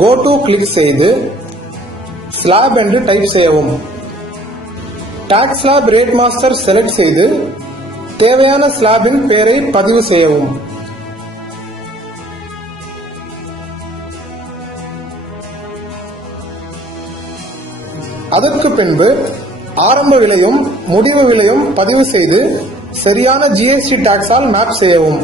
Go to click செய்து slab என்று type செய்யவும். Tax slab rate master select செய்து தேவையான ஸ்லாபின் பெயரை பதிவு செய்யவும். அதற்கு பின்பு ஆரம்ப விலையும் முடிவு விலையும் பதிவு செய்து சரியான ஜிஎஸ்டி டாக்ஸால் மேப் செய்யவும்.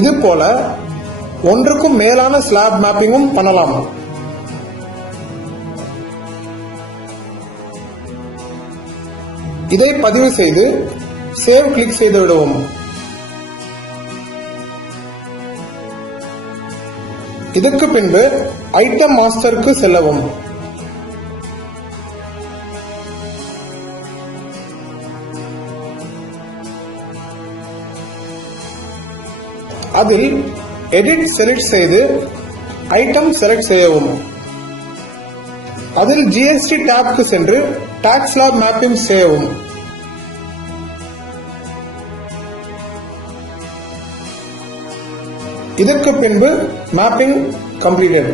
இது போல ஒன்றுக்கும் மேலான ஸ்லாப் மேப்பிங்கும் பண்ணலாம். இதை பதிவு செய்து சேவ் கிளிக் செய்து விடுவோம். இதுக்கு பின்பு ஐட்டம் மாஸ்டருக்கு செல்லவும். அதில் எடிட் செலக்ட் செய்து ஐட்டம் செலக்ட் செய்யவும். அதில் ஜிஎஸ்டி டேப்க்கு சென்று டாக்ஸ் லாப் மேப்பிங் செய்யவும். இதற்கு பின்பு மேப்பிங் கம்ப்ளீட்டட்